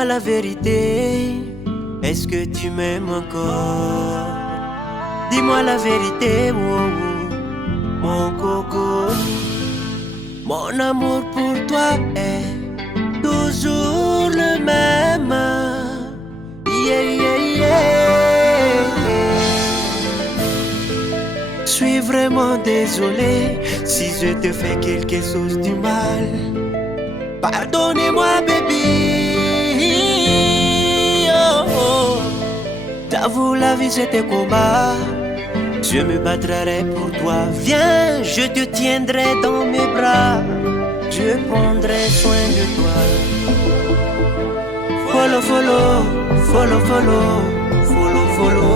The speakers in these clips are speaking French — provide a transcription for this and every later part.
Dis-moi la vérité, est-ce que tu m'aimes encore? Dis-moi la vérité, oh, oh, mon coco. Mon amour pour toi est toujours le même. Yeah, yeah, yeah. Je suis vraiment désolé si je te fais quelque chose du mal. Pardonnez-moi, baby. Oh, oh. J'avoue, la vie c'est un combat. Je me battrai pour toi. Viens, je te tiendrai dans mes bras. Je prendrai soin de toi. Follow, follow, follow, follow, follow, follow.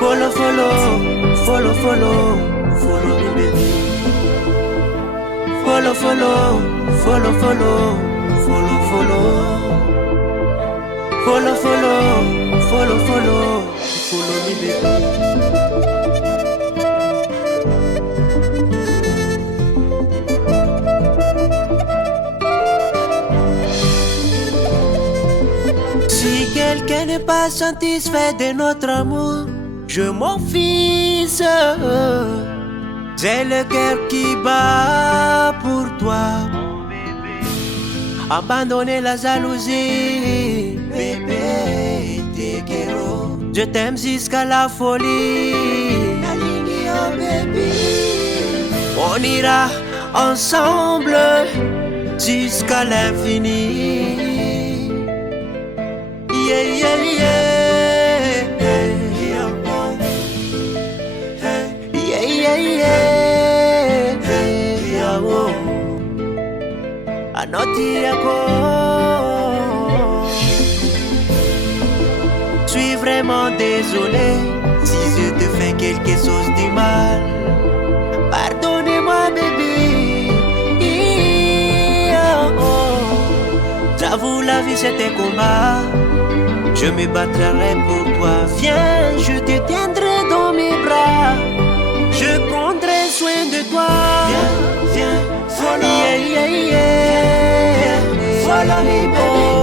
Follow, follow, follow, follow, follow me, baby. Follow, follow, follow, follow, follow, follow. Follow, follow, follow, follow, follow me, baby. Si quelqu'un n'est pas satisfait de notre amour, je m'en fiche. J'ai le cœur qui bat pour toi. Abandonner la jalousie, bébé, te quiero. Je t'aime jusqu'à la folie. Oh, baby. On ira ensemble jusqu'à l'infini. Yeah, yeah, yeah. Yeah, yeah, yeah. Oh. Anotiako. Je suis vraiment désolé si je te fais quelque chose de mal. Pardonnez-moi, baby. Oh, oh. J'avoue, la vie c'est un combat. Je me battrai pour toi. Viens, je te tiendrai dans mes bras. Je prendrai soin de toi. Viens, viens, follow, yeah, yeah, yeah. Follow me, baby.